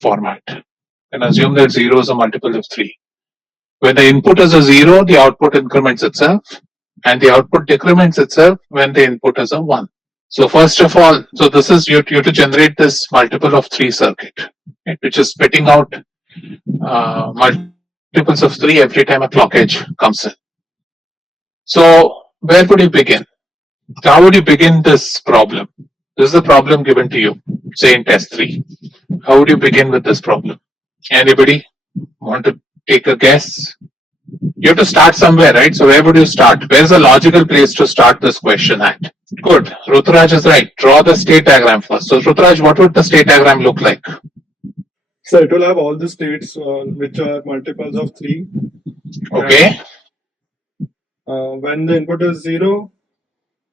format. And assume that 0 is a multiple of 3. When the input is a 0, the output increments itself, and the output decrements itself when the input is a 1. So first of all, so this is you to generate this multiple of 3 circuit, right, which is spitting out multiples of 3 every time a clock edge comes in. So where would you begin? How would you begin this problem? This is the problem given to you, say in test 3. How would you begin with this problem? Anybody want to take a guess? You have to start somewhere, right? So where would you start? Where's a logical place to start this question at? Good. Ruturaj is right. Draw the state diagram first. So Ruturaj, what would the state diagram look like? So it will have all the states which are multiples of 3. Okay. When the input is 0,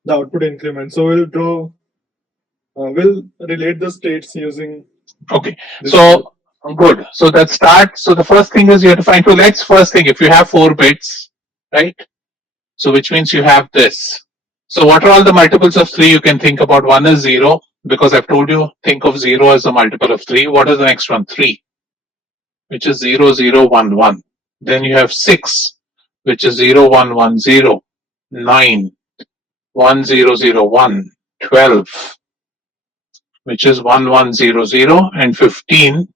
the output increments. So we'll relate the states using. Okay. So good. So that starts. So the first thing is you have to find. So let's first thing, if you have 4 bits, right? So which means you have this. So what are all the multiples of 3 you can think about? One is 0, because I've told you think of 0 as a multiple of 3. What is the next one? 3, which is 0, 0, 1, 1. Then you have 6, which is 0, 1, 1, 0. 9, 1, 0, 0, 1. 12, which is 1, 1, 0, 0. And 15,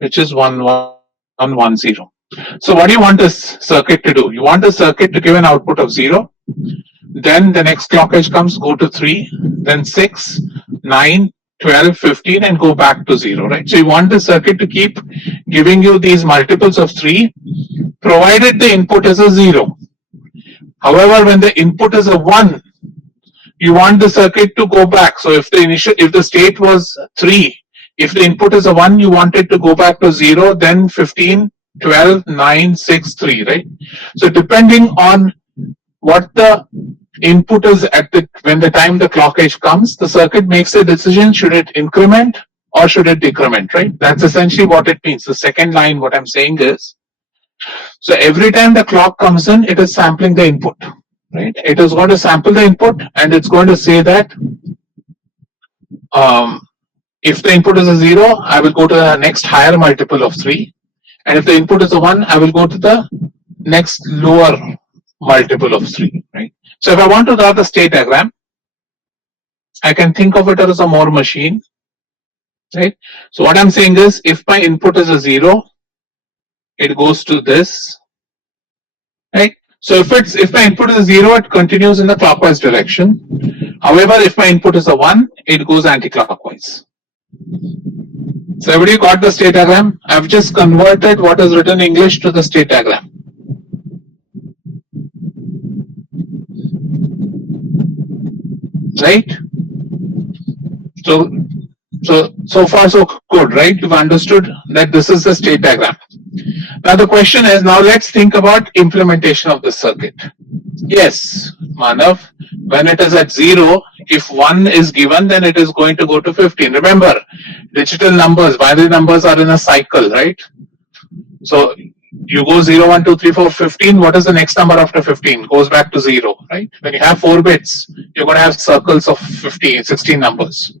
which is 1, 1, 1, 0. So what do you want this circuit to do? You want the circuit to give an output of 0. Then the next clock edge comes, go to 3, then 6, 9, 12, 15, and go back to 0, right? So you want the circuit to keep giving you these multiples of 3, provided the input is a 0. However, when the input is a 1, you want the circuit to go back. So if the state was 3, if the input is a 1, you want it to go back to 0, then 15, 12, 9, 6, 3, right? So depending on what the input is when the time the clock edge comes, the circuit makes a decision, should it increment or should it decrement, right? That's essentially what it means. The second line, what I'm saying is, so every time the clock comes in, it is sampling the input, right? It is going to sample the input and it's going to say that if the input is a 0, I will go to the next higher multiple of 3. And if the input is a 1, I will go to the next lower multiple of 3, right? So if I want to draw the state diagram, I can think of it as a Moore machine, right? So what I'm saying is, if my input is a 0, it goes to this, right? So if my input is a 0, it continues in the clockwise direction. However, if my input is a 1, it goes anti-clockwise. So everybody got the state diagram? I've just converted what is written in English to the state diagram. Right? So far so good, right? You've understood that this is the state diagram. Now the question is, now let's think about implementation of the circuit. Yes, Manav, when it is at 0, if 1 is given, then it is going to go to 15. Remember, digital numbers, binary numbers are in a cycle, right? So you go 0, 1, 2, 3, 4, 15. What is the next number after 15? Goes back to 0, right? When you have 4 bits, you're going to have circles of 15, 16 numbers.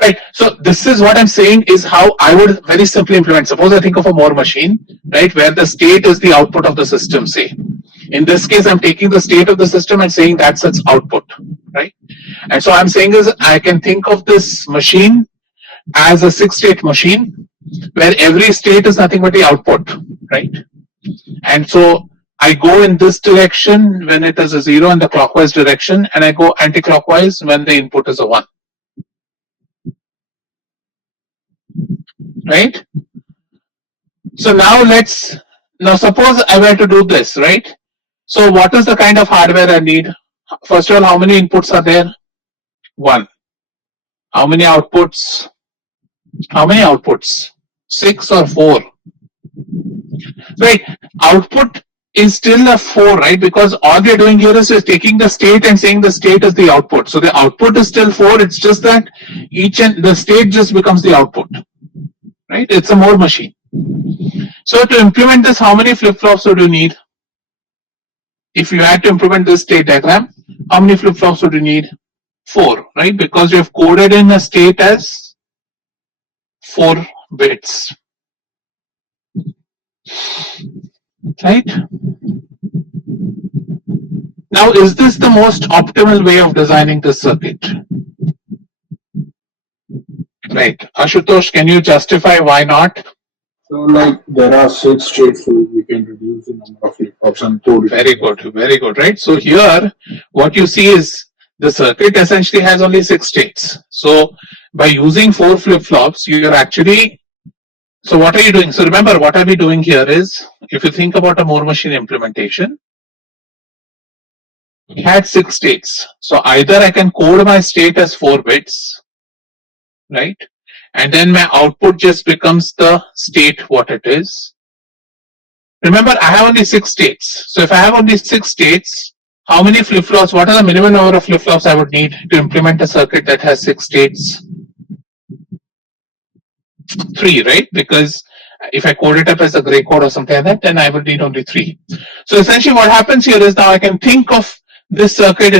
Right. So this is what I'm saying is how I would very simply implement. Suppose I think of a Moore machine, right, where the state is the output of the system, say. In this case, I'm taking the state of the system and saying that's its output, right? And so I'm saying is I can think of this machine as a 6-state machine where every state is nothing but the output, right? And so I go in this direction when it is a 0 in the clockwise direction, and I go anti-clockwise when the input is a 1. Right? So now suppose I were to do this, right? So what is the kind of hardware I need? First of all, how many inputs are there? 1. How many outputs? 6 or 4? Right. Output is still a 4, right? Because all we are doing here is taking the state and saying the state is the output. So the output is still 4. It's just that the state just becomes the output. Right? It's a Moore machine. So to implement this, how many flip-flops would you need? If you had to implement this state diagram, how many flip-flops would you need? 4, right? Because you have coded in a state as 4 bits. Right? Now, is this the most optimal way of designing this circuit? Right. Ashutosh, can you justify why not? So, like, there are six states, so we can reduce the number of flip-flops and code it. Very good, very good, right? So here, what you see is the circuit essentially has only 6 states. So by using 4 flip-flops, you're actually, so what are you doing? So remember, what are we doing here is, if you think about a Moore machine implementation, it had 6 states. So either I can code my state as 4 bits, right? And then my output just becomes the state what it is. Remember, I have only 6 states. So if I have only 6 states, how many flip-flops, what are the minimum number of flip-flops I would need to implement a circuit that has 6 states? 3, right? Because if I code it up as a gray code or something like that, then I would need only 3. So essentially what happens here is now I can think of this circuit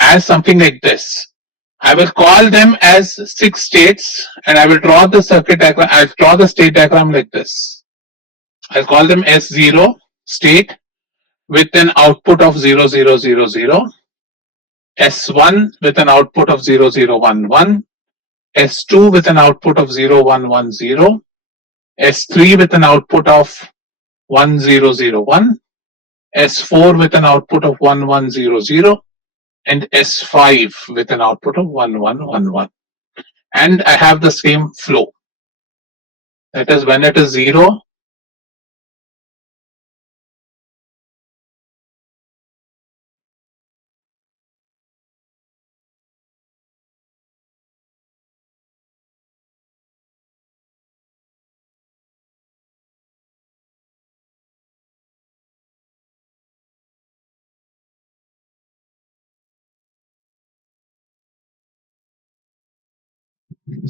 as something like this. I will call them as 6 states and I will draw the circuit diagram, I'll draw the state diagram like this. I'll call them S0 state with an output of 0000, S1 with an output of 0011, S2 with an output of 0110, S3 with an output of 1001, S4 with an output of 1100, and S5 with an output of 1111. And I have the same flow. That is, when it is 0,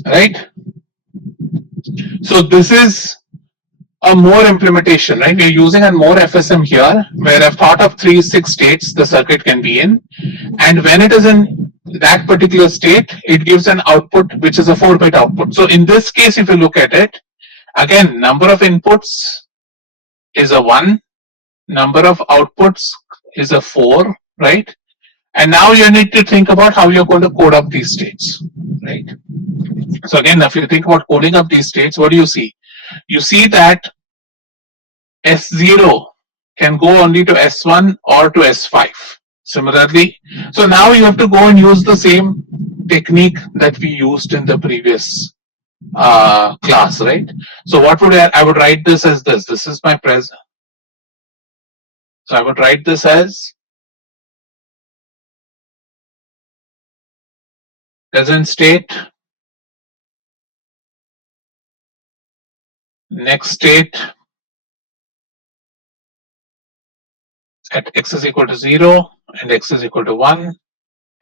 right? So this is a Moore implementation, right? We're using a Moore FSM here, where I've thought of 6 states the circuit can be in. And when it is in that particular state, it gives an output which is a 4-bit output. So in this case, if you look at it, again, number of inputs is a 1, number of outputs is a 4, right? And now you need to think about how you're going to code up these states, right? So again, if you think about coding up these states, what do you see? You see that S0 can go only to S1 or to S5. Similarly, so now you have to go and use the same technique that we used in the previous class, right? So what would I would write this as this. This is my present. So I would write this as present state, next state at x is equal to 0 and x is equal to 1,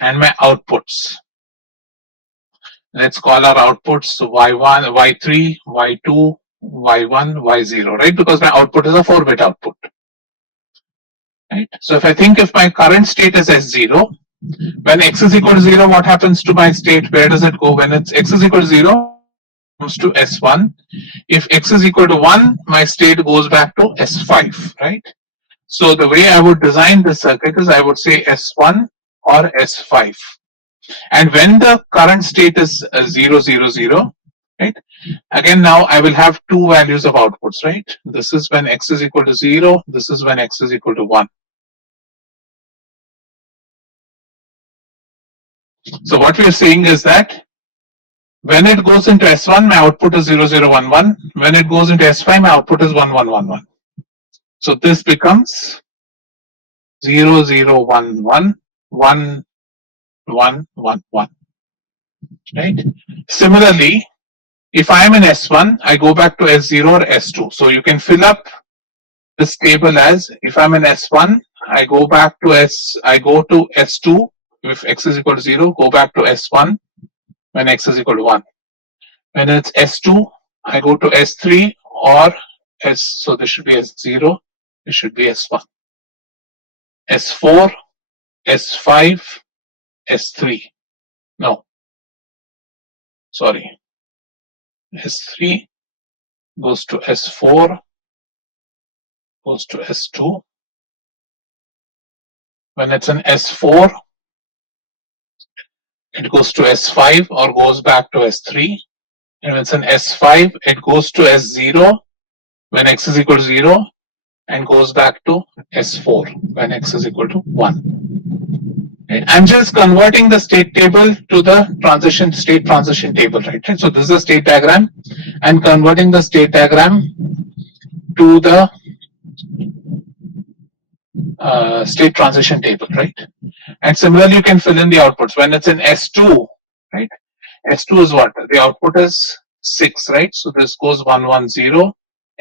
and my outputs. Let's call our outputs y1, y3, y2, y1, y0, right? Because my output is a 4-bit output. Right? So if I think if my current state is S0, when x is equal to 0, what happens to my state? Where does it go? When it's x is equal to 0, it comes to S1. If x is equal to 1, my state goes back to S5, right? So the way I would design this circuit is I would say S1 or S5. And when the current state is 0, 0, 0, right? Again, now I will have 2 values of outputs, right? This is when x is equal to 0, this is when x is equal to 1. So what we are saying is that when it goes into S1, my output is 0011. When it goes into S5, my output is 1111. So this becomes 0011, 1111. Right? Similarly, if I am in S1, I go back to S0 or S2. So you can fill up this table as, if I'm in S1, I go to S2 if x is equal to 0, go back to S1 when x is equal to 1. When it's S2, I go to S3 or so this should be S0, this should be S1. S4, S5, S3. No, sorry. S3 goes to S4, goes to S2. When it's an S4, it goes to S5 or goes back to S3. And when it's an S5, it goes to S0 when x is equal to 0 and goes back to S4 when x is equal to 1. Right? I'm just converting the state table to the state transition table, right? So this is a state diagram and converting the state diagram to the state transition table, right? And similarly, you can fill in the outputs. When it's in S2, right? S2 is what? The output is 6, right? So this goes 1, 1, 0.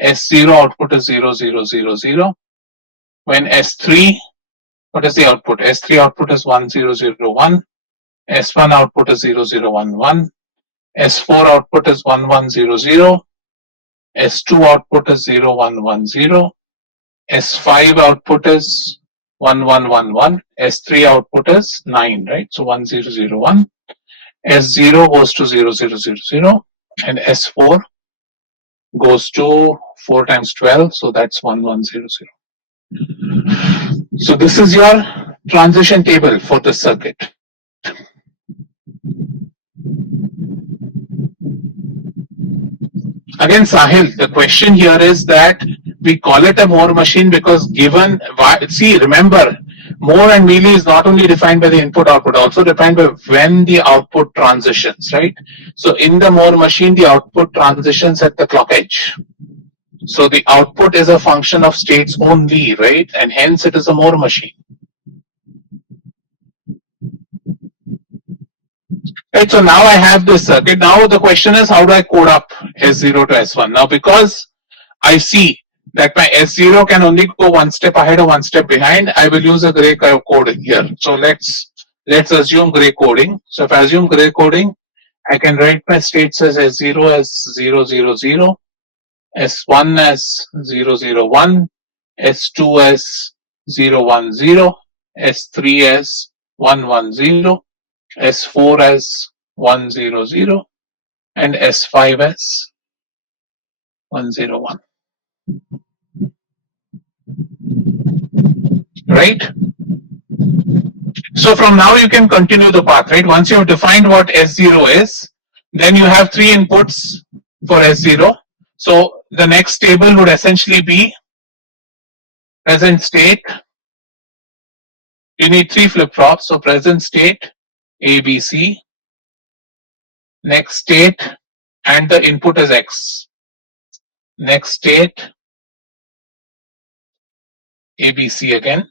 S0 output is 0, 0, 0, 0. When S3, what is the output? S3 output is 1, 0, 0, 1. S1 output is 0, 0, 1, 1. S4 output is 1, 1, 0, 0. S2 output is 0, 1, 1, 0. S5 output is 1, 1, 1, 1. S3 output is 9, right? So 1, 0, 0, 1. S0 goes to 0, 0, 0, 0. And S4 goes to 4 times 12. So that's 1, 1, 0, 0. So this is your transition table for the circuit. Again, Sahil, the question here is that we call it a Moore machine because given, see, remember, Moore and Mealy is not only defined by the input output, also defined by when the output transitions, right? So in the Moore machine, the output transitions at the clock edge. So the output is a function of states only, right? And hence it is a Moore machine. Right, so now I have this circuit. Now the question is, how do I code up S0 to S1? Now, because I see that my S0 can only go one step ahead or one step behind, I will use a gray code here. So let's assume gray coding. So if I assume gray coding, I can write my states as S0 as 0, 0, 0, S1 as 0, 0, 1, S2 as 0, 1, 0, S3 as 1, 1, 0, S4 as 1, 0, 0, and S5 as 1, 0, 1. Right? So from now you can continue the path, right? Once you have defined what S0 is, then you have 3 inputs for S0. So the next table would essentially be present state. You need 3 flip-flops. So present state, A, B, C. Next state, and the input is X. Next state, A, B, C again.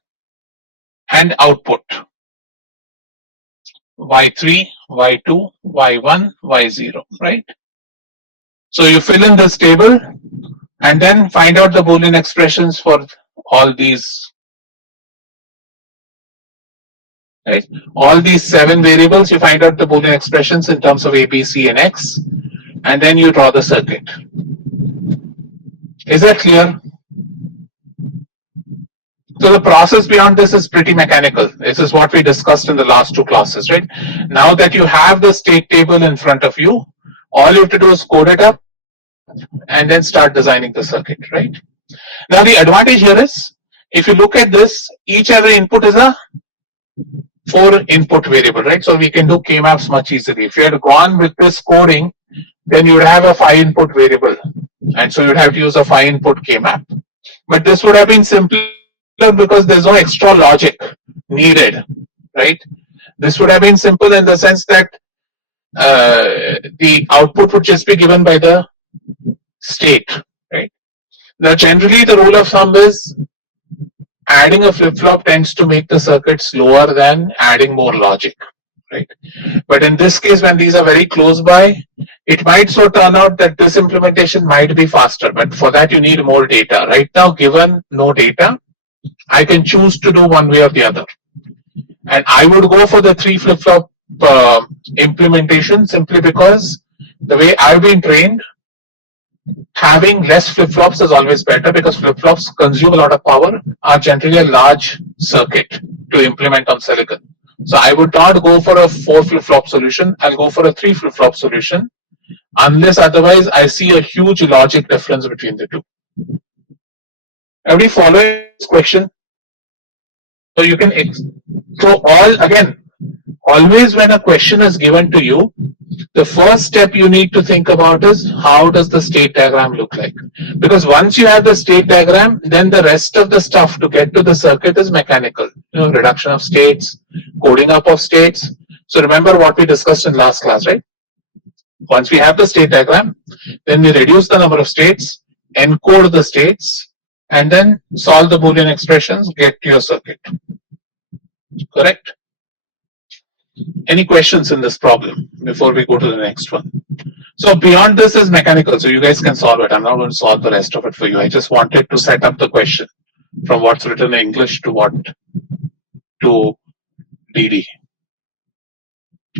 And output. Y3, Y2, Y1, Y0, right? So you fill in this table and then find out the Boolean expressions for all these, right? All these 7 variables, you find out the Boolean expressions in terms of A, B, C, and X, and then you draw the circuit. Is that clear? So the process beyond this is pretty mechanical. This is what we discussed in the last 2 classes, right? Now that you have the state table in front of you, all you have to do is code it up and then start designing the circuit, right? Now the advantage here is, if you look at this, each every input is a 4 input variable, right? So we can do K-maps much easily. If you had gone with this coding, then you would have a 5 input variable. And so you'd have to use a 5 input K-map. But this would have been simpler because there's no extra logic needed, right? This would have been simple in the sense that the output would just be given by the state, right? Now generally the rule of thumb is adding a flip-flop tends to make the circuit slower than adding more logic, right? But in this case, when these are very close by, it might so turn out that this implementation might be faster, but for that you need more data. Right now, given no data, I can choose to do one way or the other. And I would go for the 3 flip-flop implementation simply because the way I've been trained, having less flip-flops is always better because flip-flops consume a lot of power, are generally a large circuit to implement on silicon. So I would not go for a 4 flip-flop solution. I'll go for a 3 flip-flop solution. Unless otherwise, I see a huge logic difference between the two. Everybody follow this question? So you can, so all again, always when a question is given to you, the first step you need to think about is how does the state diagram look like? Because once you have the state diagram, then the rest of the stuff to get to the circuit is mechanical. Reduction of states, coding up of states. So remember what we discussed in last class, right? Once we have the state diagram, then we reduce the number of states, encode the states, and then solve the Boolean expressions, get to your circuit. Correct? Any questions in this problem before we go to the next one? So beyond this is mechanical, so you guys can solve it. I'm not going to solve the rest of it for you. I just wanted to set up the question from what's written in English to what to DD.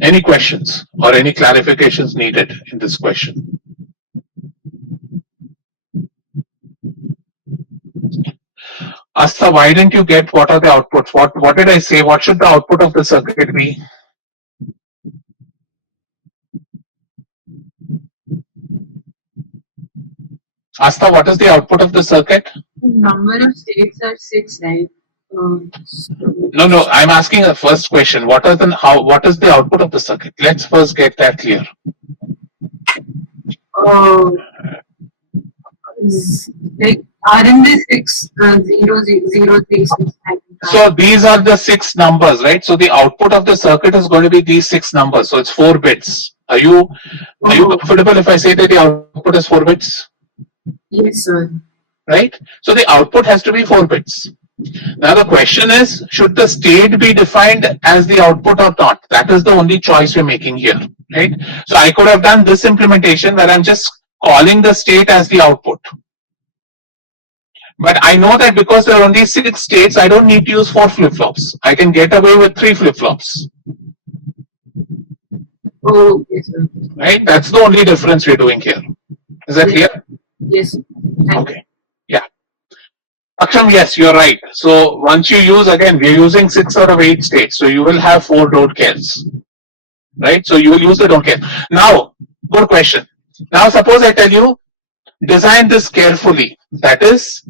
Any questions or any clarifications needed in this question? Asta, why didn't you get what are the outputs? What did I say? What should the output of the circuit be? Asta, what is the output of the circuit? Number of states are 6, right? No. I'm asking a first question. What is the output of the circuit? Let's first get that clear. Like RMB 6 0 0 3 6. So these are the 6 numbers, right? So the output of the circuit is going to be these 6 numbers. So it's 4 bits. Are you comfortable if I say that the output is 4 bits? Yes, sir. Right? So the output has to be 4 bits. Now the question is, should the state be defined as the output or not? That is the only choice we're making here, right? So I could have done this implementation where I'm just calling the state as the output. But I know that because there are only 6 states, I don't need to use 4 flip-flops. I can get away with 3 flip-flops. Oh, yes, sir. Right? That's the only difference we're doing here. Is that clear? Yes. Okay. Yeah. Aksham, yes, you're right. So once you use, again, we're using 6 out of 8 states. So you will have 4 don't cares. Right? So you will use the don't care. Now, good question. Now suppose I tell you, design this carefully. That is,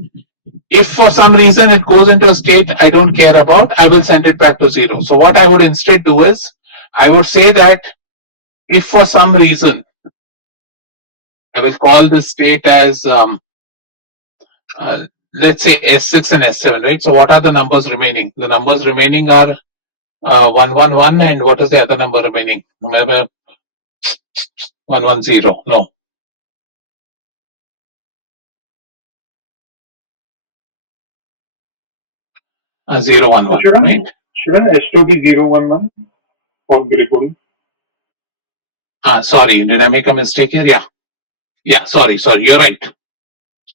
if for some reason it goes into a state I don't care about, I will send it back to 0. So what I would instead do is, I would say that if for some reason, I will call this state as, let's say S6 and S7, right? So what are the numbers remaining? The numbers remaining are 111, and what is the other number remaining? 110, no. 011, right? Shouldn't S2 be 011 for the recording? Sorry, did I make a mistake here? Yeah, sorry, you're right.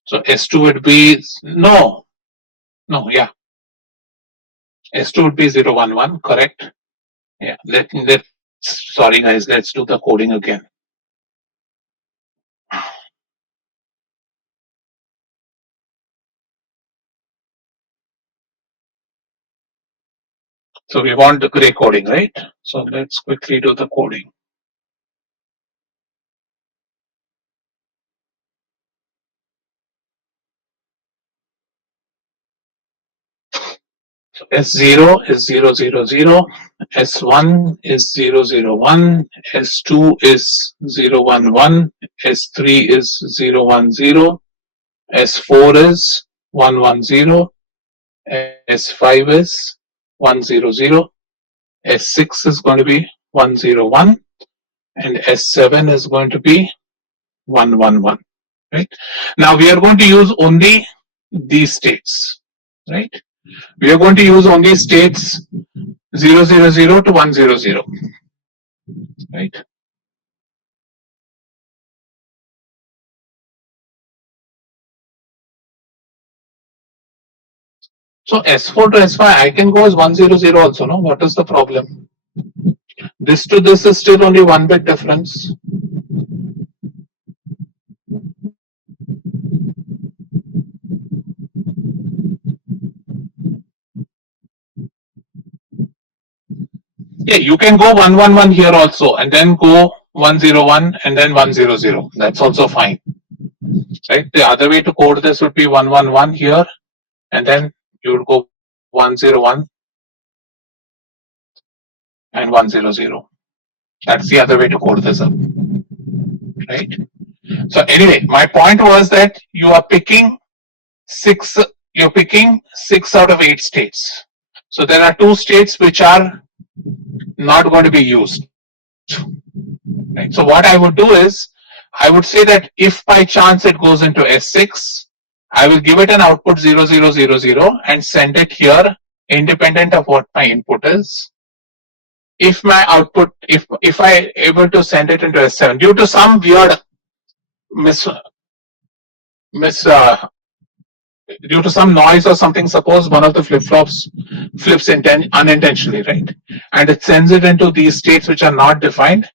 So S2 would be, no, yeah. S2 would be 011, correct? Yeah, sorry guys, let's do the coding again. So we want the gray coding, right? So let's quickly do the coding. So S0 is 000, S1 is 001, S2 is 011, S3 is 010, S4 is 110, S5 is 100, S6 is going to be 101, and S7 is going to be 111, right? Now we are going to use only these states, right? We are going to use only states 000 to 100, right? So S4 to S5, I can go as 100 also, no? What is the problem? This to this is still only 1 bit difference. Yeah, you can go 111 here also and then go 101 and then 100. That's also fine, right? The other way to code this would be 111 here, and then you would go 101 and 100. That's the other way to code this up, right? So anyway, my point was that you are picking six. You're picking 6 out of 8 states. So there are 2 states which are not going to be used. Right? So what I would do is, I would say that if by chance it goes into S6, I will give it an output 0000 and send it here independent of what my input is. If my output, if I able to send it into S7 due to some weird due to some noise or something, suppose one of the flip-flops flips unintentionally, right? And it sends it into these states which are not defined.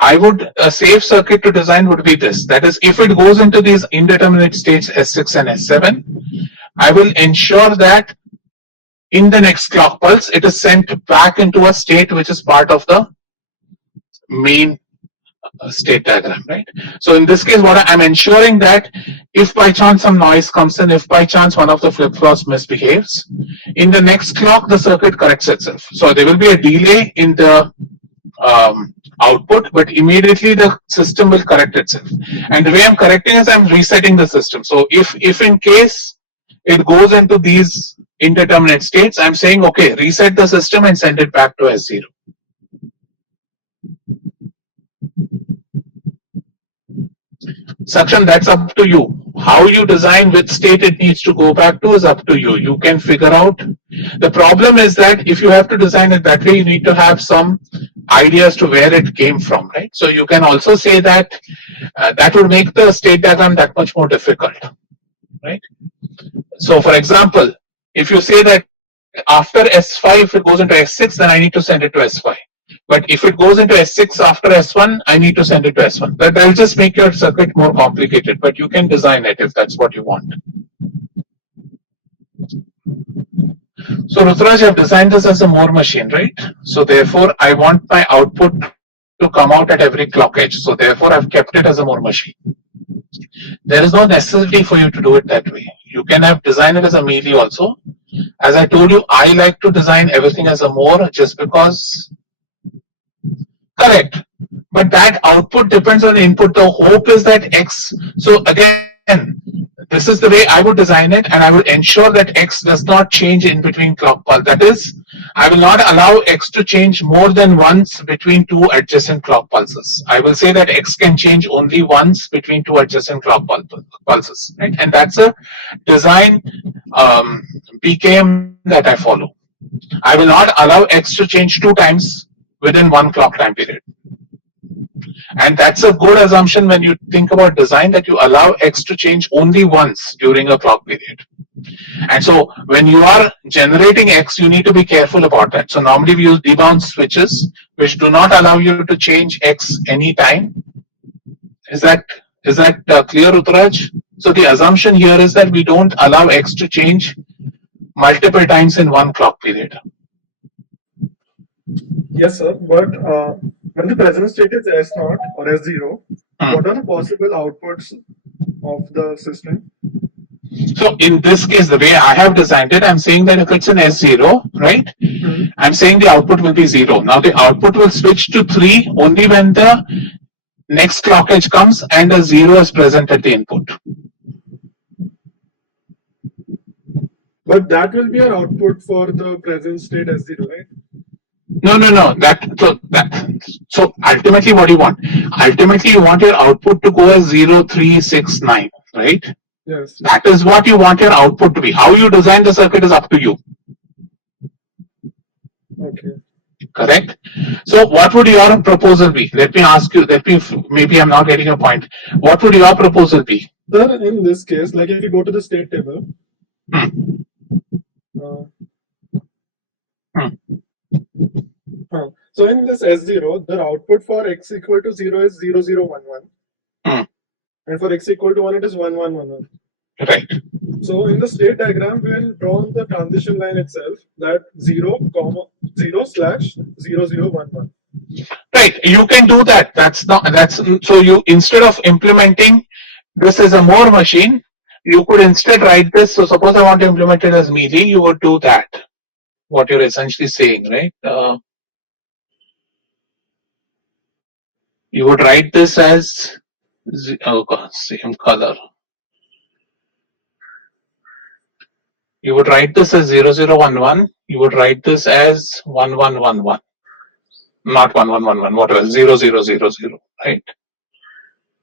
I would, a safe circuit to design would be this. That is, if it goes into these indeterminate states S6 and S7, I will ensure that in the next clock pulse, it is sent back into a state which is part of the main state diagram, right? So in this case, what I'm ensuring that if by chance some noise comes in, if by chance one of the flip-flops misbehaves, in the next clock, the circuit corrects itself. So there will be a delay in the output, but immediately the system will correct itself. And the way I'm correcting is I'm resetting the system. So if in case it goes into these indeterminate states, I'm saying, okay, reset the system and send it back to S0. Sakshan, that's up to you. How you design which state it needs to go back to is up to you. You can figure out. The problem is that if you have to design it that way, you need to have some ideas to where it came from, right? So you can also say that that would make the state diagram that much more difficult, right? So for example, if you say that after S5, if it goes into S6, then I need to send it to S5. But if it goes into S6 after S1, I need to send it to S1. That will just make your circuit more complicated, but you can design it if that's what you want. So Rutraj, I've designed this as a Moore machine, right? So therefore, I want my output to come out at every clock edge. So therefore, I've kept it as a Moore machine. There is no necessity for you to do it that way. You can have designed it as a Mealy also. As I told you, I like to design everything as a Moore just because. Correct. But that output depends on the input. The hope is that X. So again, this is the way I would design it, and I will ensure that X does not change in between clock pulse. That is, I will not allow X to change more than once between 2 adjacent clock pulses. I will say that X can change only once between 2 adjacent clock pulses, right? And that's a design PKM that I follow. I will not allow X to change 2 times within 1 clock time period. And that's a good assumption when you think about design, that you allow X to change only once during a clock period. And so when you are generating X, you need to be careful about that. So normally we use debounce switches, which do not allow you to change X anytime. Is that clear, Utraj? So the assumption here is that we don't allow X to change multiple times in 1 clock period. Yes, sir. But when the present state is S0 or S0, what are the possible outputs of the system? So in this case, the way I have designed it, I'm saying that if it's an S0, right? I'm saying the output will be 0. Now the output will switch to 3 only when the next clock edge comes and a 0 is present at the input. But that will be our output for the present state S0, right? No. So ultimately, what do you want? Ultimately, you want your output to go as 0, 3, 6, 9, right? Yes. That is what you want your output to be. How you design the circuit is up to you. Okay. Correct? So what would your proposal be? Let me ask you, maybe I'm not getting your point. What would your proposal be? Sir, in this case, like if you go to the state table, so in this S0, the output for X equal to 0 is 0011. And for X equal to 1, it is 1111. Right. So in the state diagram, we will draw the transition line itself, that 0, 0/0011. Right, you can do that. That's so you, instead of implementing this as a more machine, you could instead write this. So suppose I want to implement it as melee, you would do that. What you're essentially saying, right? You would write this as oh God, same color. You would write this as 0011. You would write this as 1111, not 1111. Whatever, 0000. Right?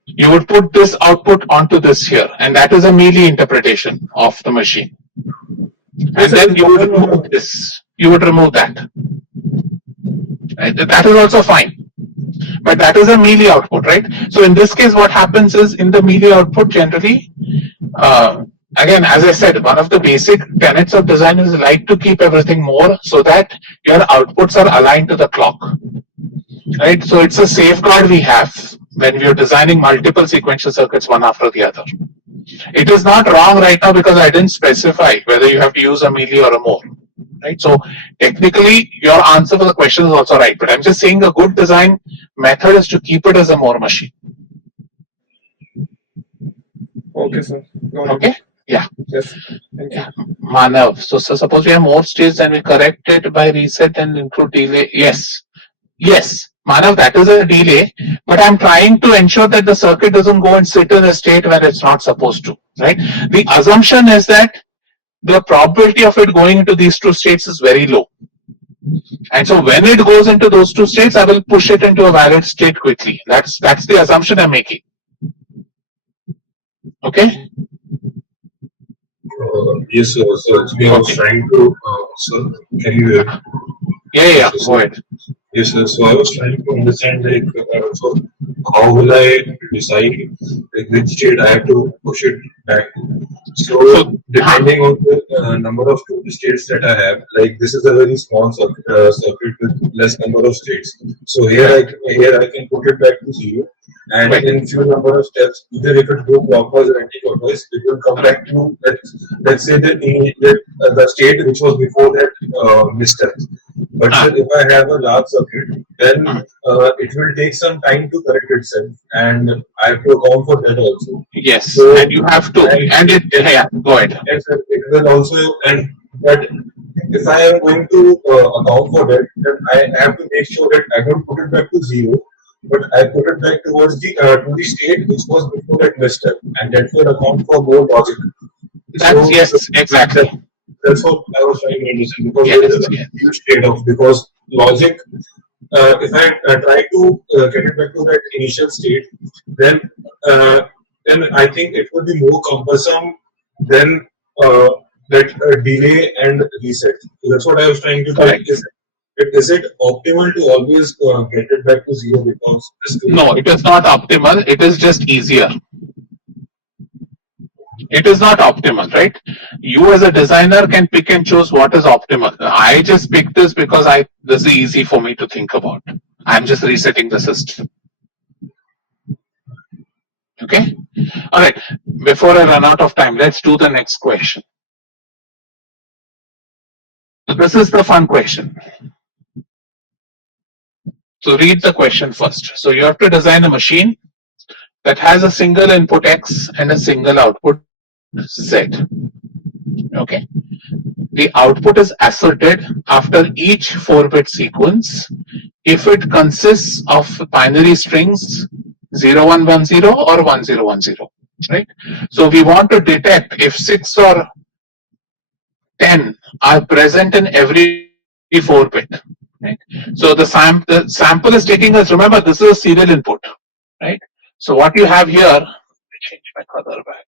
You would put this output onto this here, and that is a melee interpretation of the machine. And then you would remove this. You would remove that. Right? That is also fine. But that is a melee output, right? So in this case, what happens is, in the melee output, generally, again, as I said, one of the basic tenets of design is like to keep everything more so that your outputs are aligned to the clock. Right? So it's a safeguard we have when we are designing multiple sequential circuits one after the other. It is not wrong right now because I didn't specify whether you have to use a melee or a more. Right? So technically, your answer for the question is also right. But I'm just saying a good design method is to keep it as a more machine. Okay, sir. Got Okay? it. Yeah. Yes. Thank you. Manav. So suppose we have more states and we correct it by reset and include delay. Yes. Yes. Manav, that is a delay, but I'm trying to ensure that the circuit doesn't go and sit in a state where it's not supposed to. Right? The assumption is that the probability of it going into these two states is very low. And so when it goes into those two states, I will push it into a valid state quickly. That's the assumption I'm making. Okay? Yes, sir. So actually, I was trying to, sir, can you hear me? Yeah, go ahead. Yes, sir. So I was trying to understand, like, so how will I decide like which state I have to push it back to? So depending on the number of states that I have, like this is a very small circuit with less number of states. So here I can put it back to zero, and in few number of steps, either if it go clockwise or anti-clockwise, it will come back to let's say the state which was before that misstep. But sir, if I have a large circuit, then it will take some time to correct itself, and I have to account for that also. Yes, So, and you have to, go ahead. Yes, sir, it will also, but if I am going to account for that, then I have to make sure that I don't put it back to zero, but I put it back towards to the state which was before that misstep, and that will account for more logic. Yes, exactly. That's what I was trying to understand, because there is a huge trade-off, because logic, if I try to get it back to that initial state, then I think it would be more cumbersome than that delay and reset. So that's what I was trying to do. Is it optimal to always get it back to zero? Because no, it is not optimal. It is just easier. It is not optimal, right? You as a designer can pick and choose what is optimal. I just picked this because this is easy for me to think about. I'm just resetting the system. Okay? All right. Before I run out of time, let's do the next question. So this is the fun question. So read the question first. So you have to design a machine that has a single input X and a single output Z. Okay. The output is asserted after each 4-bit sequence if it consists of binary strings 0110 or 1010. Right? So we want to detect if 6 or 10 are present in every 4-bit. Right? So the sample is taking us, remember, this is a serial input. Right? So what you have here, let me change my color back.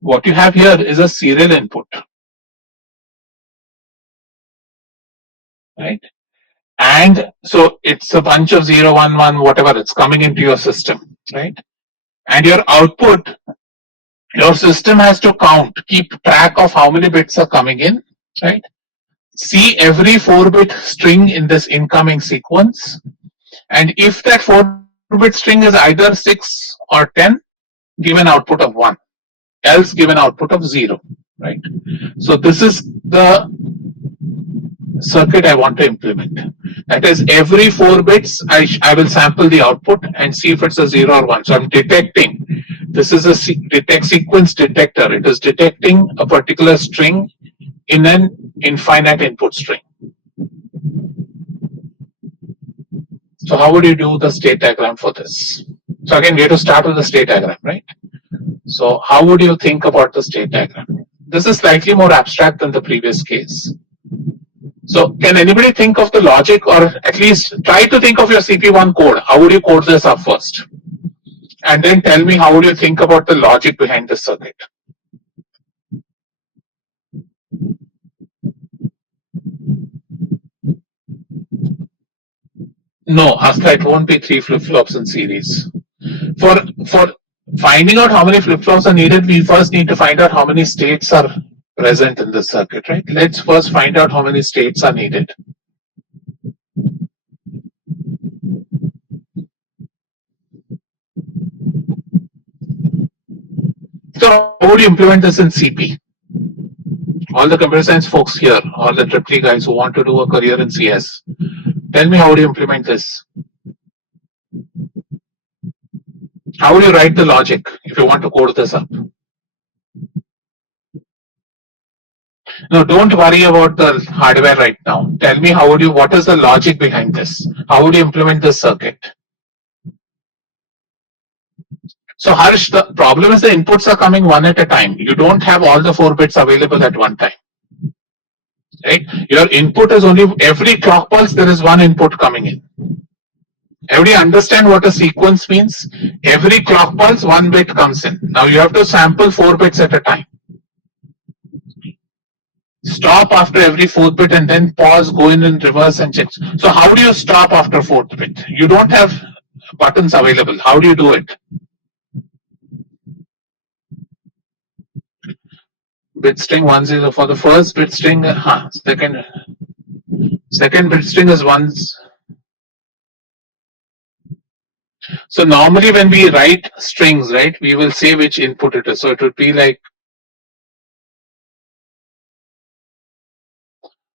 What you have here is a serial input. Right? And so it's a bunch of 0, 1, 1, whatever, it's coming into your system. Right? And your output, your system has to keep track of how many bits are coming in. Right? See every 4-bit string in this incoming sequence. And if that 4-bit string is either 6 or 10, give an output of 1. Else give an output of 0. right? So this is the circuit I want to implement. That is, every 4 bits, I will sample the output and see if it's a 0 or 1. So I'm detecting. This is a sequence detector. It is detecting a particular string in an infinite input string. So how would you do the state diagram for this? So again, we have to start with the state diagram, right? So how would you think about the state diagram? This is slightly more abstract than the previous case. So can anybody think of the logic, or at least try to think of your CP1 code? How would you code this up first? And then tell me how would you think about the logic behind the circuit? No, Asta, it won't be 3 flip-flops in series. For finding out how many flip-flops are needed, we first need to find out how many states are present in the circuit, right? Let's first find out how many states are needed. So how would you implement this in CP? All the computer science folks here, all the triple guys who want to do a career in CS, tell me how would you implement this? How would you write the logic if you want to code this up? No, don't worry about the hardware right now. Tell me what is the logic behind this? How would you implement this circuit? So Harsh, the problem is the inputs are coming one at a time. You don't have all the 4 bits available at one time. Right? Your input is only, every clock pulse there is one input coming in. Everybody understand what a sequence means? Every clock pulse, 1 bit comes in. Now you have to sample 4 bits at a time. Stop after every 4th bit and then pause, go in reverse and check. So how do you stop after 4th bit? You don't have buttons available. How do you do it? Bit string 10 for the first bit string, second bit string is 1. So normally when we write strings, right, we will say which input it is. So it would be like,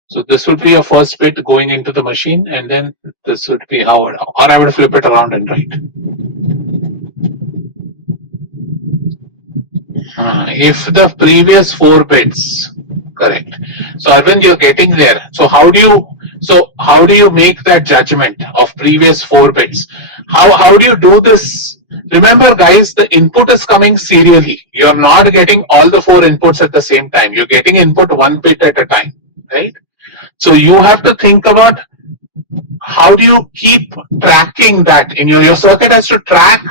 so this would be a first bit going into the machine, and then this would be how, or I would flip it around and write. If the previous 4 bits, correct. So Arvind, you're getting there. So how do you make that judgment of previous 4 bits? How do you do this? Remember, guys, the input is coming serially. You're not getting all the 4 inputs at the same time. You're getting input 1 bit at a time, right? So you have to think about how do you keep tracking that in your circuit has to track,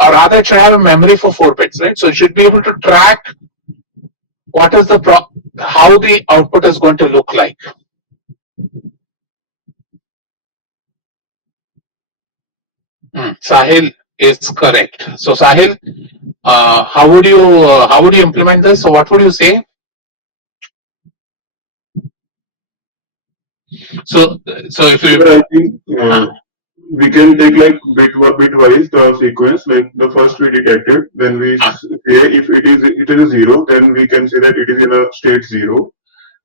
or rather it should have a memory for 4 bits, right? So it should be able to track what is how the output is going to look like. Sahil is correct. So Sahil, how would you implement this? So what would you say? So if you, I think we can take like bitwise the sequence. Like the first we detected, then we say if it is a 0, then we can say that it is in a state 0.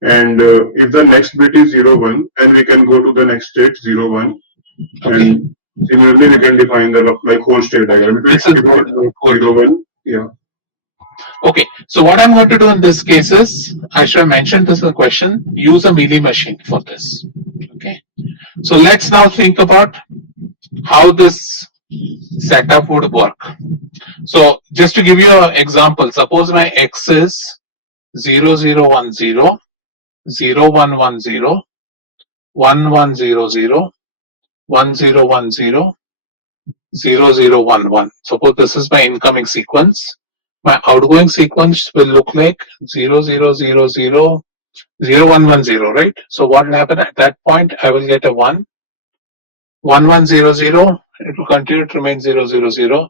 And if the next bit is 0, 1, then we can go to the next state 0, 1. okay. And similarly, we can define the like whole state diagram. If it's 0, 1, yeah. Okay, so what I'm going to do in this case is, I should have mentioned this in the question, use a melee machine for this. Okay, so let's now think about how this setup would work. So just to give you an example, suppose my X is 0, 0, 1, 0, 0, 1, 1, 0, 1, 1, 0, 0, 1, 0, 1, 0, 0, 0, 1, 1. Suppose this is my incoming sequence. My outgoing sequence will look like 0, 0, 0, 0, 0, 1, 1, 0, right? So what will happen at that point? I will get a 1, 1, 1, 0, 0. It will continue to remain 0, 0, 0.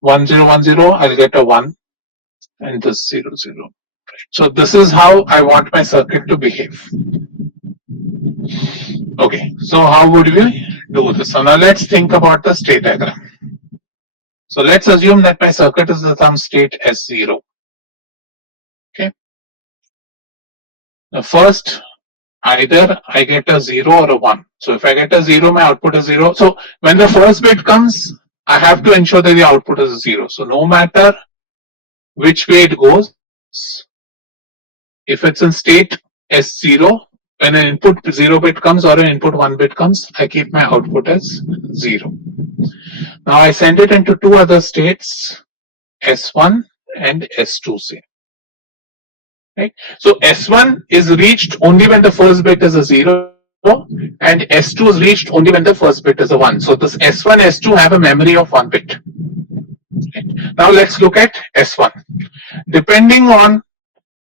1, 0, 1, 0. I'll get a 1 and this 0, 0. So this is how I want my circuit to behave. Okay, so how would we do this? So now let's think about the state diagram. So let's assume that my circuit is in some state S0. Okay. First, either I get a 0 or a 1. So if I get a 0, my output is 0. So when the first bit comes, I have to ensure that the output is 0. So no matter which way it goes, if it's in state S0, when an input 0 bit comes or an input 1 bit comes, I keep my output as 0. Now I send it into two other states, S1 and S2, say. Right? So S1 is reached only when the first bit is a 0, and S2 is reached only when the first bit is a 1. So this S1, S2 have a memory of 1 bit. Right? Now let's look at S1. Depending on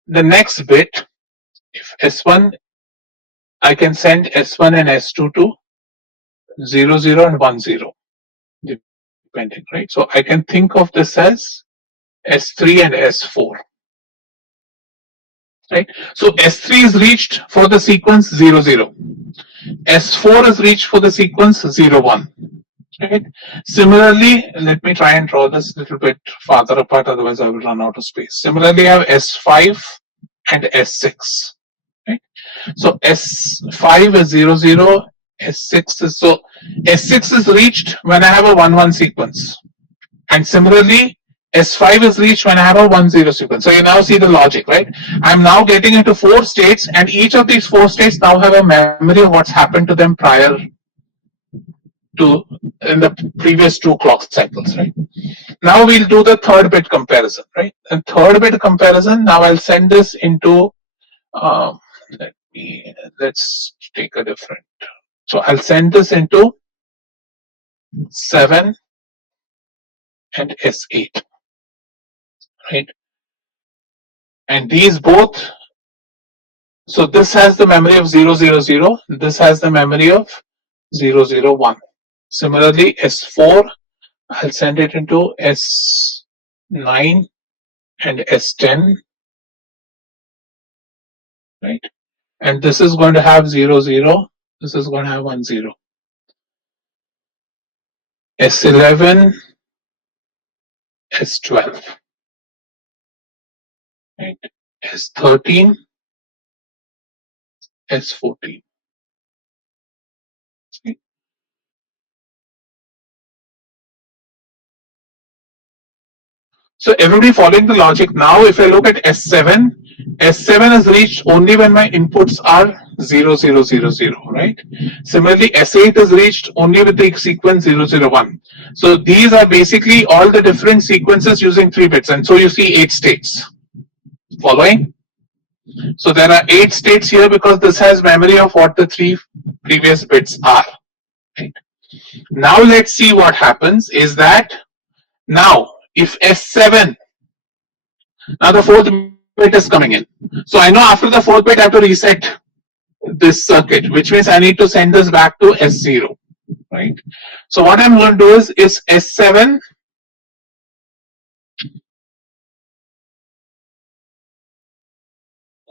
the next bit, if S1, I can send S1 and S2 to 0, 0 and 1, 0, depending, right? So I can think of this as S3 and S4. Right? So S3 is reached for the sequence 0, 0. S4 is reached for the sequence 0, 1. Right? Similarly, let me try and draw this a little bit farther apart, otherwise I will run out of space. Similarly, I have S5 and S6. Right? So S5 is 0, 0. S6 is S6 is reached when I have a 1, 1 sequence. And similarly, S5 is reached when I have a 1, 0 sequence. So you now see the logic, right? I'm now getting into 4 states, and each of these 4 states now have a memory of what's happened to them prior to in the previous 2 clock cycles, right? Now we'll do the third bit comparison, right? And third bit comparison, now I'll send this into, let's take a different. So I'll send this into 7 and S8, right? And these both, so this has the memory of 0, 0, 0. This has the memory of 0, 0, 1. Similarly, S4, I'll send it into S9 and S10, right? And this is going to have 0, 0. This is going to have 1, 0. S11, S12, right? S13, S14. So everybody following the logic. Now if I look at S7, S7 is reached only when my inputs are 0, 0, 0, 0, right? Similarly, S8 is reached only with the sequence 0, 0, 1. So these are basically all the different sequences using 3 bits. And so you see 8 states. Following? So there are 8 states here because this has memory of what the 3 previous bits are. Right? Now let's see what happens is that now if S7, now the 4th bit is coming in. So I know after the 4th bit I have to reset this circuit, which means I need to send this back to S0, right? So what I'm going to do is S7,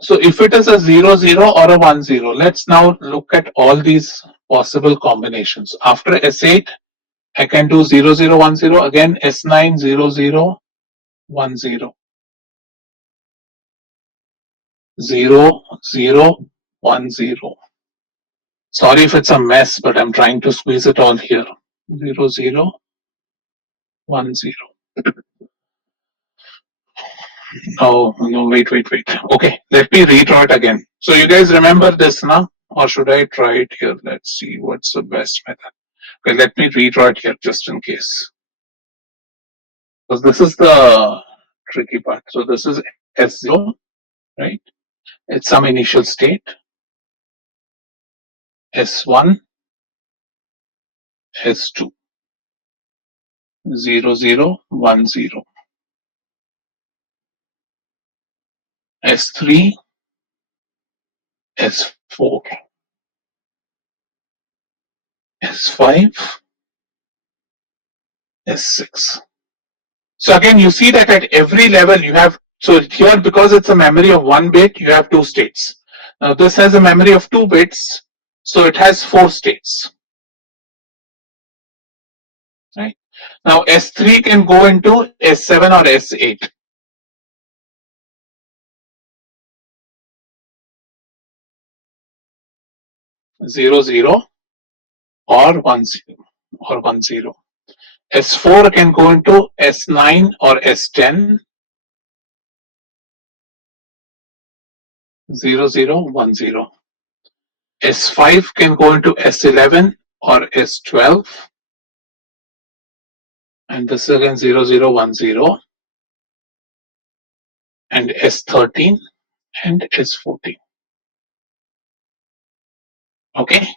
so if it is a 0, 0 or a 1, 0, let's now look at all these possible combinations. After S8, I can do 0, 0, 1, 0, again S9, 0, 0, 1, 0, 0, 0, 1, 0. Sorry if it's a mess, but I'm trying to squeeze it all here. 0, 0, 1, 0. Oh, no, wait. Okay, let me redraw it again. So you guys remember this now? Or should I try it here? Let's see what's the best method. Okay, let me redraw it here just in case. Because this is the tricky part. So this is S0, right? It's some initial state. S1, S2, 0, 0, 1, 0. S3, S4, S5, S6. So again, you see that at every level you have, so here because it's a memory of 1 bit, you have 2 states. Now this has a memory of 2 bits, so it has 4 states. Right? Now S3 can go into S7 or S8. 0 0 or 1 0 or 1 0. S4 can go into S9 or S10, 0 0 1 0. S5 can go into S11 or S12, and this is again 0 0 1 0, and S13 and S14. Okay.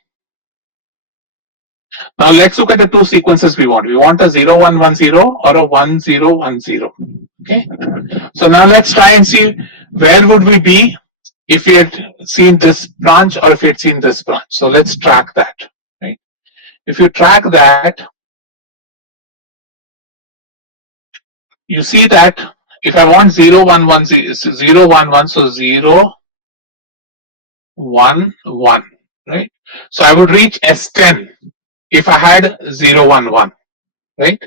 Now let's look at the two sequences we want. We want a 0 1 1 0 or a 1 0 1 0. Okay. So now let's try and see where would we be if we had seen this branch or if we had seen this branch. So let's track that. Right. If you track that, you see that if I want 0 1 1 0 1 1, so 0 1 1, right? So I would reach S10 if I had 0 1 1, right?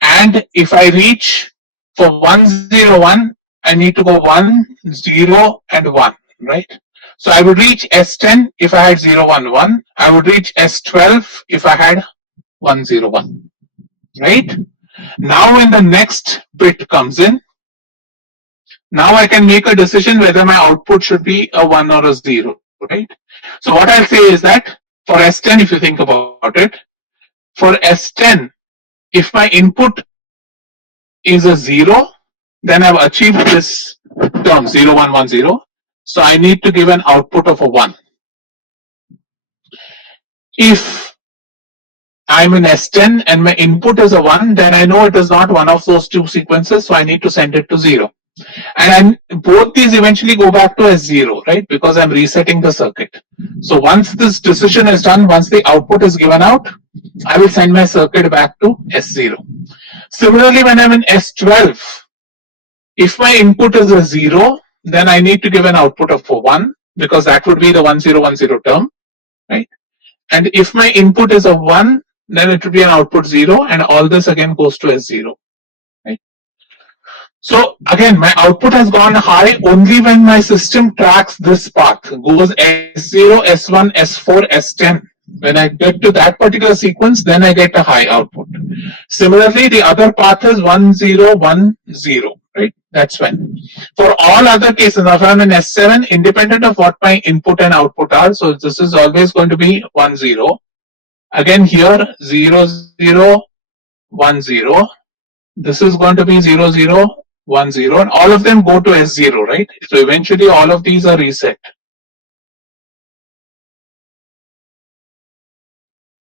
And if I reach for 1 0 1, I need to go 1 0 and 1, right? So I would reach S10 if I had 0 1 1. I would reach S12 if I had 1 0 1, right? Now when the next bit comes in, now I can make a decision whether my output should be a 1 or a 0, right? So what I'll say is that for S10, if you think about it, for S10, if my input is a 0, then I've achieved this term 0 1 1 0. So I need to give an output of a 1. If I'm in S10 and my input is a 1, then I know it is not one of those two sequences, so I need to send it to 0. And both these eventually go back to S0, right? Because I'm resetting the circuit. So once this decision is done, once the output is given out, I will send my circuit back to S0. Similarly, when I'm in S12, if my input is a 0, then I need to give an output of a 1 because that would be the 1 0 1 0 term, right? And if my input is a 1, then it would be an output 0, and all this again goes to S0. Right? So again, my output has gone high only when my system tracks this path, goes S0, S1, S4, S10. When I get to that particular sequence, then I get a high output. Similarly, the other path is 1 0 1 0, right? That's when. For all other cases, if I'm in S7, independent of what my input and output are, so this is always going to be 1 0. Again here 0 0 1 0. This is going to be 0 0 1 0, and all of them go to S0, right? So eventually all of these are reset.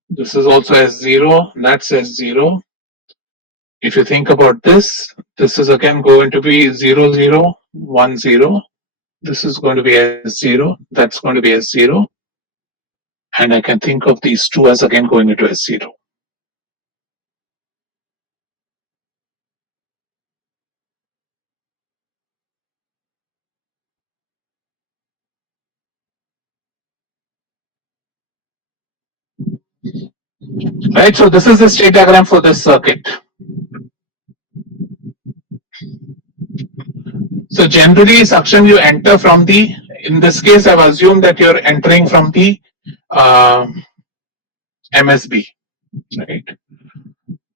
This is also S0, that's S0. If you think about this, this is again going to be 0 0 1 0. This is going to be S0, that's going to be S0. And I can think of these two as again going into S0. Right, so this is the state diagram for this circuit. So generally, Saksham, you enter from the, in this case, I've assumed that you're entering from the MSB, right?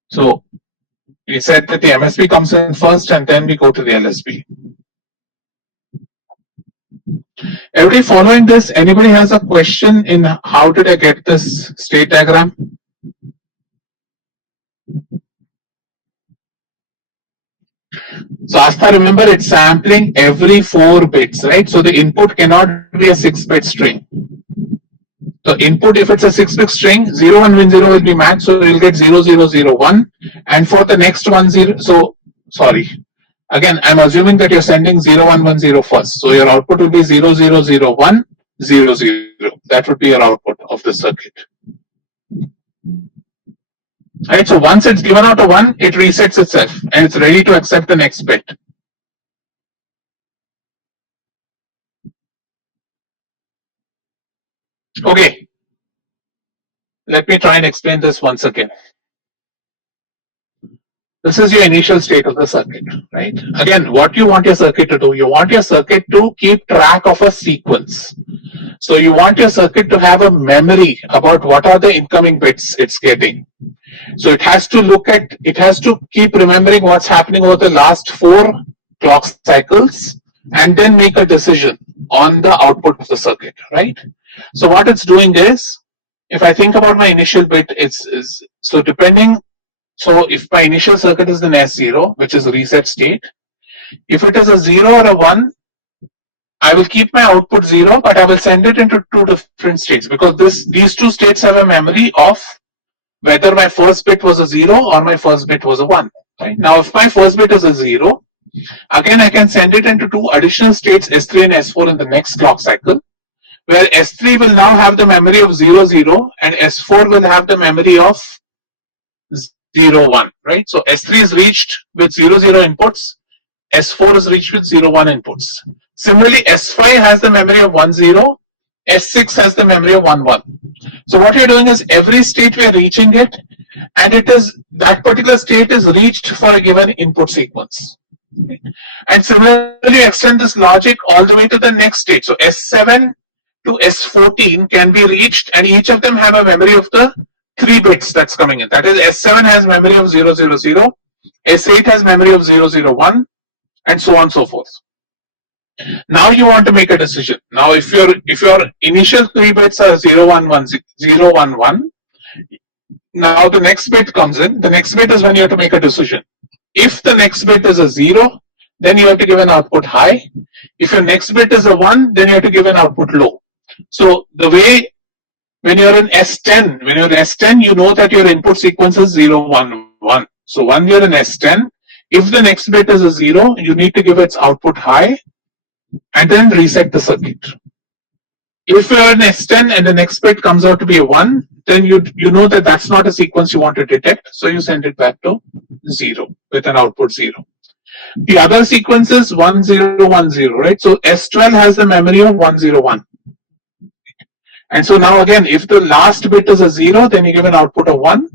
So we said that the MSB comes in first and then we go to the LSB. Everybody following this, anybody has a question in how did I get this state diagram? So Astha, remember it's sampling every 4 bits, right? So the input cannot be a 6-bit string. So input, if it's a 6-bit string, 0 1 1 0 will be matched, so you'll get 0 0 0 1. And for the next 1 0, so sorry. Again, I'm assuming that you're sending 0 1 1 0 first. So your output will be 0 0 0 1 0 0. That would be your output of the circuit. Right, so once it's given out a 1, it resets itself and it's ready to accept the next bit. Okay, let me try and explain this once again. This is your initial state of the circuit, right? Again, what you want your circuit to do, you want your circuit to keep track of a sequence. So you want your circuit to have a memory about what are the incoming bits it's getting. So it has to keep remembering what's happening over the last 4 clock cycles and then make a decision on the output of the circuit, right? So what it's doing is, if I think about my initial bit, so if my initial circuit is an S0, which is a reset state, if it is a 0 or a 1, I will keep my output 0, but I will send it into 2 different states, because these 2 states have a memory of whether my first bit was a 0 or my first bit was a 1. Right? Now, if my first bit is a 0, again I can send it into 2 additional states, S3 and S4, in the next clock cycle, where S3 will now have the memory of 0, 0, and S4 will have the memory of 0, 1. Right? So S3 is reached with 0, 0 inputs, S4 is reached with 0, 1 inputs. Similarly, S5 has the memory of 1, 0, S6 has the memory of 1, 1. So what you're doing is, every state we are reaching it, and that particular state is reached for a given input sequence. And similarly, extend this logic all the way to the next state. So S7 to S14 can be reached, and each of them have a memory of the 3 bits that's coming in. That is, S7 has memory of 0, 0, 0, S8 has memory of 0, 0, 1, and so on and so forth. Now you want to make a decision. Now, if your initial 3 bits are 0, 1, 1, 0, 1, 1, now the next bit comes in. The next bit is when you have to make a decision. If the next bit is a 0, then you have to give an output high. If your next bit is a 1, then you have to give an output low. So the way, when you're in S10, you know that your input sequence is 0, 1, 1. So when you're in S10, if the next bit is a 0, you need to give its output high and then reset the circuit. If you're in S10 and the next bit comes out to be a 1, then you know that that's not a sequence you want to detect, so you send it back to 0 with an output 0. The other sequence is 1, 0, 1, 0, right? So S12 has the memory of 1, 0, 1. And so now again, if the last bit is a 0, then you give an output of 1,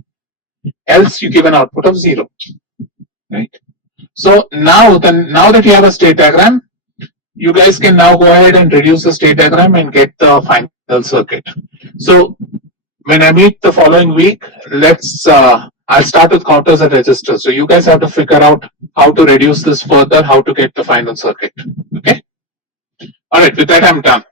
else you give an output of 0, right? So now that you have a state diagram, you guys can now go ahead and reduce the state diagram and get the final circuit. So when I meet the following week, I'll start with counters and registers. So you guys have to figure out how to reduce this further, how to get the final circuit. Okay? All right, with that I'm done.